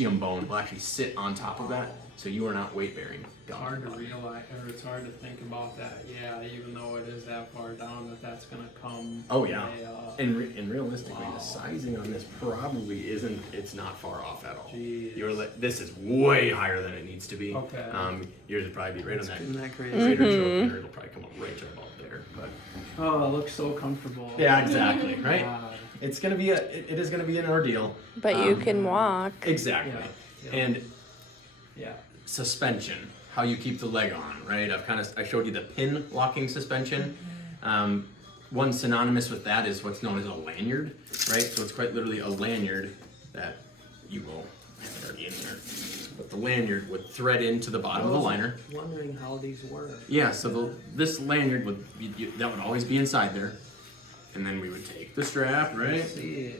ischium bone will actually sit on top of that, so you are not weight bearing. It's hard to realize, or it's hard to think about that. Yeah, even though it is that far down, that's gonna come. Oh yeah, way up. and realistically, Wow. the sizing on this probably isn't. It's not far off at all. Jeez. This is way higher than it needs to be. Okay. Yours would probably be right on that. Isn't that crazy? Greater choker. It'll probably come up right to about there. But Oh, it looks so comfortable. yeah, exactly. Right. God. It's gonna be it is gonna be an ordeal. But you can walk. Exactly. Yeah. And Yeah. suspension, how you keep the leg on, right? I showed you the pin locking suspension. One synonymous with that is what's known as a lanyard, right? So it's quite literally a lanyard that you will, I have it already in there, but the lanyard would thread into the bottom of the liner. Wondering how these work. Yeah, so this lanyard would, that would always be inside there. And then we would take the strap, right? Let's see.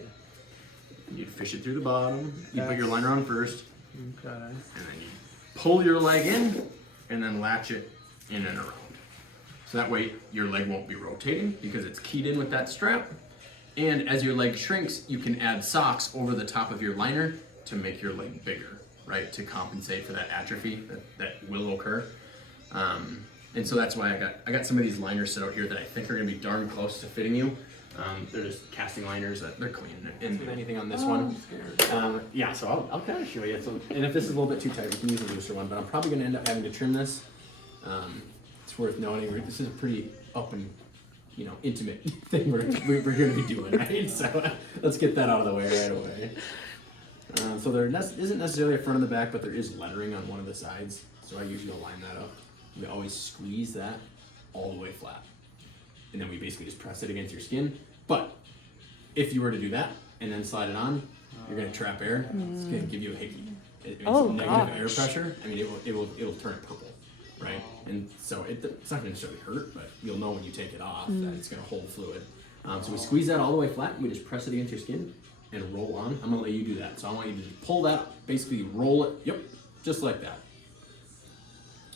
You'd fish it through the bottom. You put your liner on first. Okay. And then you pull your leg in and then latch it in and around. So that way your leg won't be rotating because it's keyed in with that strap. And as your leg shrinks, you can add socks over the top of your liner to make your leg bigger, right? To compensate for that atrophy that will occur. And so that's why I got some of these liners set out here that I think are gonna be darn close to fitting you. They're just casting liners that they're clean. And anything on this one. Yeah, so I'll kind of show you. So, and if this is a little bit too tight, we can use a looser one, but I'm probably gonna end up having to trim this. It's worth noting, this is a pretty up and, intimate thing we're gonna be doing, right? So let's get that out of the way right away. So there isn't necessarily a front and the back, but there is lettering on one of the sides. So I usually line that up. We always squeeze that all the way flat. And then we basically just press it against your skin. But if you were to do that and then slide it on, you're gonna trap air. It's gonna give you a hickey. It's negative air pressure. I mean, it'll turn it purple, right? And so it's not gonna necessarily hurt, but you'll know when you take it off that it's gonna hold fluid. So we squeeze that all the way flat. And we just press it against your skin and roll on. I'm gonna let you do that. So I want you to just pull that, basically roll it. Yep, just like that.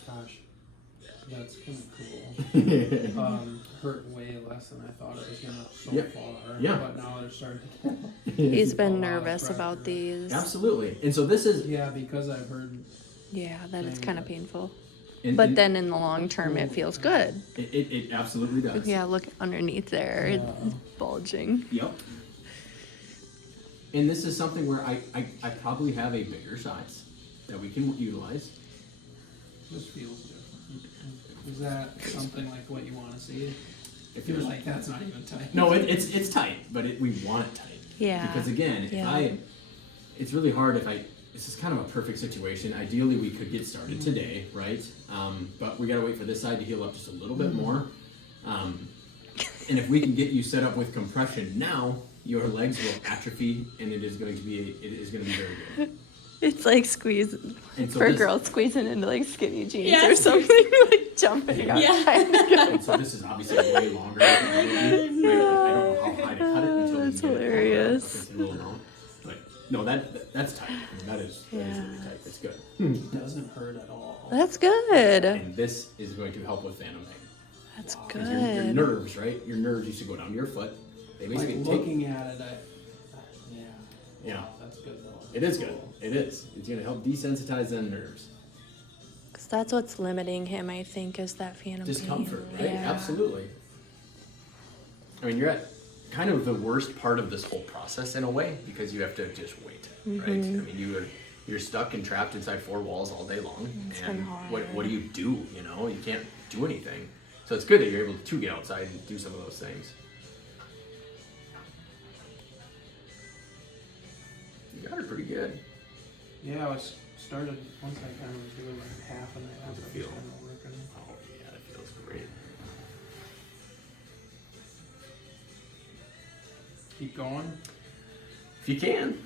Gosh, that's kind of cool. Hurt way less than I thought it was gonna so far. Yeah. But now they're starting to. He's a been lot of nervous pressure. about these. Absolutely. And so this is. Yeah, because I've heard. Yeah, that it's kind of painful. And, But then in the long term, it feels good. It absolutely does. Yeah, look underneath there. It's bulging. Yep. And this is something where I probably have a bigger size that we can utilize. This feels different. Is that something like what you want to see? If You're like, that's not even tight. No, it's tight, but we want it tight. Yeah. Because again, it's really hard this is kind of a perfect situation. Ideally, we could get started today, right? But we gotta wait for this side to heal up just a little bit more. And if we can get you set up with compression now, your legs will atrophy, and it is going to be very good. It's like squeezing And so for this- girls squeezing into like skinny jeans or Yes. something, like jumping up. And so this is obviously way longer. Than it would be. I don't know how high to cut it until That's we get hilarious. a considerable amount. But no, that's tight. I mean, that is really tight. It's good. It doesn't hurt at all. That's good. And this is going to help with phantom pain. That's Because your good. nerves, right? Your nerves used to go down to your foot. They Like basically take. looking at it, Yeah. that's good though. It is good. It is. It's going to help desensitize them nerves. 'Cause that's what's limiting him, I think, is that phantom Discomfort, pain. right? Yeah. Absolutely. I mean, you're at kind of the worst part of this whole process in a way because you have to just wait, right? I mean, you're stuck and trapped inside four walls all day long, It's and been hard. what do you do? You can't do anything. So it's good that you're able to get outside and do some of those things. You got it pretty good. Yeah, I started once I kind of was doing like half and half. How's it I was feel? kind of working. Oh yeah, that feels great. Keep going. If you can.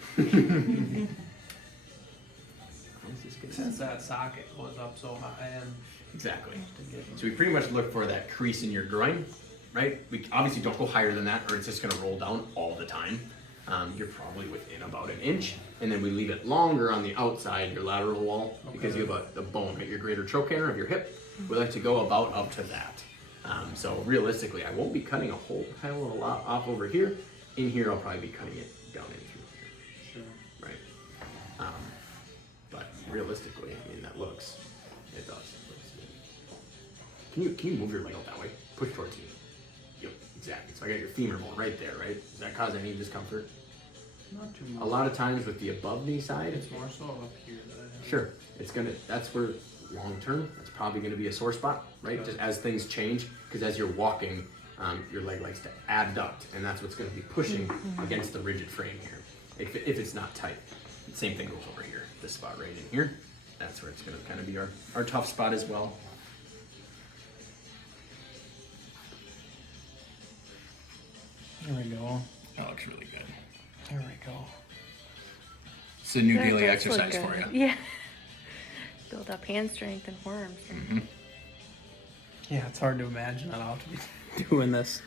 Since that socket was up so high and Exactly. to get So we pretty much look for that crease in your groin, right? We obviously don't go higher than that or it's just gonna roll down all the time. You're probably within about an inch, and then we leave it longer on the outside, your lateral wall, because you have a bone, right? Your greater trochanter of your hip. We like to go about up to that. So realistically, I won't be cutting a whole hell of a lot off over here. In here, I'll probably be cutting it down in through here, sure. right? realistically, I mean, that looks, it does. It looks good. Can you move your leg out that way? Push towards me. Yep, exactly. So I got your femur bone right there, right? Does that cause any discomfort? Not too much. A lot of times with the above knee side, It's more so up here that I have. sure, that's where long term, that's probably gonna be a sore spot, right? Just as things change, because as you're walking, your leg likes to adduct, and that's what's gonna be pushing against the rigid frame here, if it's not tight. The same thing goes over here, this spot right in here. That's where it's gonna kind of be our tough spot as well. There we go. That looks really good. There we go. It's a new That daily does look exercise for good. you. Yeah. Build up hand strength and forms. Yeah, it's hard to imagine that I'll have to be doing this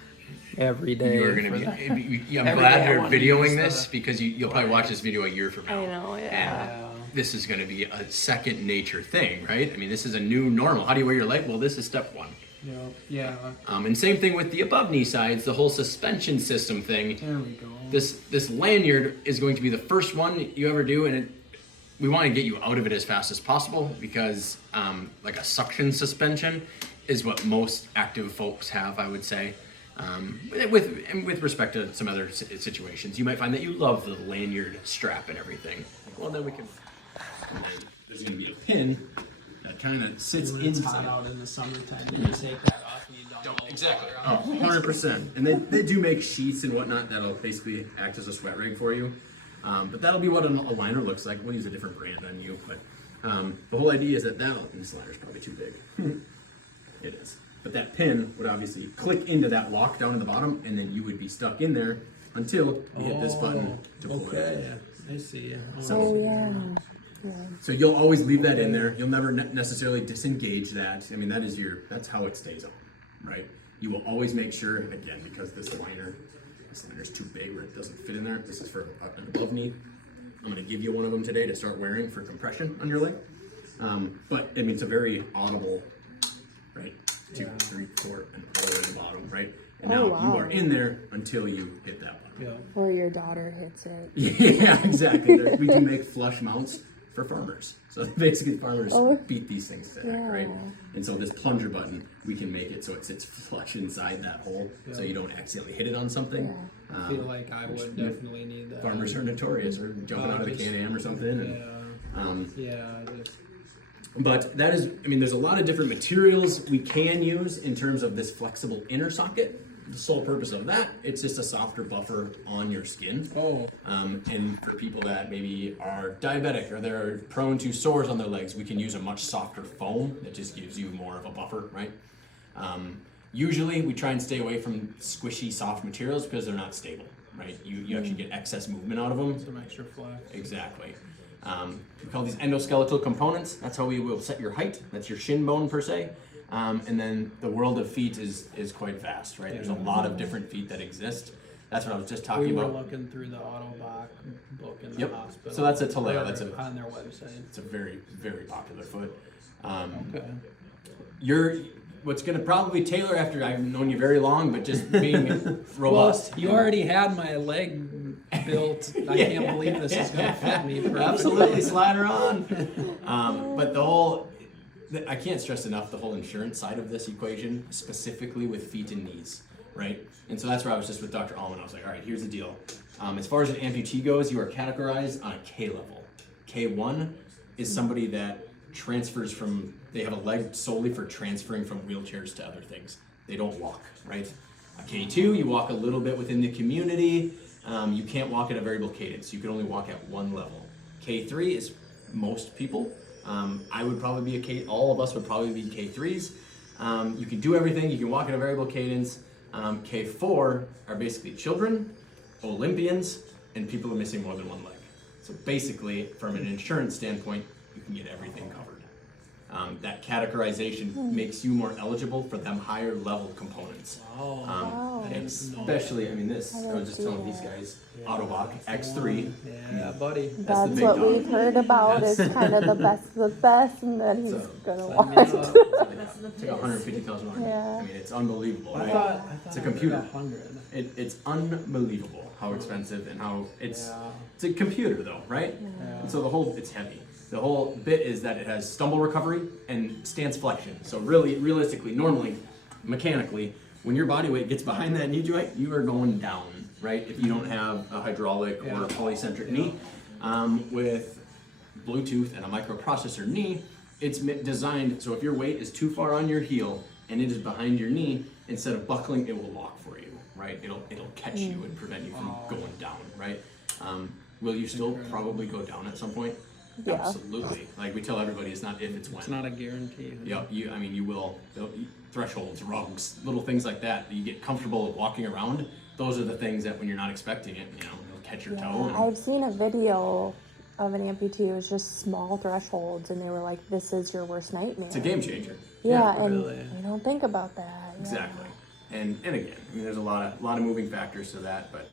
every day. You're gonna for be. the- I'm Every glad day I you're wanna videoing use this the- because you'll probably watch this video a year from now. I know, yeah. Yeah. This is gonna be a second nature thing, right? I mean, this is a new normal. How do you wear your leg? Well, this is step one. Yeah. And same thing with the above knee sides, the whole suspension system thing. There we go. This lanyard is going to be the first one you ever do, and we want to get you out of it as fast as possible because like a suction suspension is what most active folks have, I would say. With respect to some other situations, you might find that you love the lanyard strap and everything. Well, then we can. And then there's going to be a pin that kind of sits When it's inside. hot out in the summertime, you can take that off and you don't blow Exactly. water out. 100%. And they do make sheets and whatnot that'll basically act as a sweat rig for you. But that'll be what a liner looks like. We'll use a different brand on you. But the whole idea is that this liner's probably too big. It is. But that pin would obviously click into that lock down in the bottom, and then you would be stuck in there until you hit this button to pull it. Okay, I see. Oh, yeah. So you'll always leave that in there. You'll never necessarily disengage that. I mean, that's how it stays on, right? You will always make sure, again, because this liner's too big where it doesn't fit in there. This is for an above knee. I'm gonna give you one of them today to start wearing for compression on your leg. But I mean, it's a very audible, right? 2, 3, 4, and all the way to the bottom, right? And now you are in there until you hit that button. Yeah. Or your daughter hits it. Yeah, exactly. We do make flush mounts for farmers. So basically farmers beat these things to heck, right? And so this plunger button, we can make it so it sits flush inside that hole so you don't accidentally hit it on something. I feel like I would definitely need that. Farmers are notorious for jumping out of the Can-Am or something. And, but that is, I mean, there's a lot of different materials we can use in terms of this flexible inner socket. The sole purpose of that, it's just a softer buffer on your skin. And for people that maybe are diabetic or they're prone to sores on their legs, we can use a much softer foam that just gives you more of a buffer, right? Usually we try and stay away from squishy, soft materials because they're not stable, right? You actually get excess movement out of them. Some extra flex. Exactly. We call these endoskeletal components. That's how we will set your height. That's your shin bone per se. And then the world of feet is quite vast, right? There's a lot of different feet that exist. That's what I was just talking We were about. looking through the Autobach book in the hospital. So that's a Taleo. Or That's on their website. It's a very, very popular foot. Okay. What's going to probably tailor after I've known you very long, but just being robust. Well, you already had my leg built. I can't believe this is going to fit me perfectly. Absolutely, slide her on. But I can't stress enough the whole insurance side of this equation, specifically with feet and knees, right? And so that's where I was just with Dr. Allman. I was like, all right, here's the deal. As far as an amputee goes, you are categorized on a K level. K1 is somebody that transfers from, they have a leg solely for transferring from wheelchairs to other things. They don't walk, right? A K2, you walk a little bit within the community. You can't walk at a variable cadence. You can only walk at one level. K3 is most people. I would probably be all of us would probably be K3s. You can do everything. You can walk at a variable cadence. K4 are basically children, Olympians, and people who are missing more than one leg. So basically, from an insurance standpoint, you can get everything covered. That categorization makes you more eligible for them higher level components. Especially, I mean, I was just telling these guys, Autobach X3. Yeah, buddy. That's the big what dog. we've heard about. Is kind of the best, and then he's gonna watch. It's like $150,000. Yeah. I mean, it's unbelievable, right? I thought It's a computer. 100. It's unbelievable how expensive and how it's a computer though, right? And so it's heavy. The whole bit is that it has stumble recovery and stance flexion. So really, realistically, normally, mechanically, when your body weight gets behind that knee joint, you are going down, right? If you don't have a hydraulic or a polycentric knee. With Bluetooth and a microprocessor knee, it's designed so if your weight is too far on your heel and it is behind your knee, instead of buckling, it will lock for you, right? It'll catch you and prevent you from going down, right? Will you still probably go down at some point? Yeah. Absolutely. Like we tell everybody, it's not if, it's when. It's not a guarantee. Yeah, you will. Thresholds, rugs, little things like that. You get comfortable walking around. Those are the things that when you're not expecting it, it'll catch your toe. And I've seen a video of an amputee. It was just small thresholds, and they were like, "This is your worst nightmare." it's a game changer. Yeah, and really. we don't think about that. Yeah. Exactly. And again, there's a lot of moving factors to that, but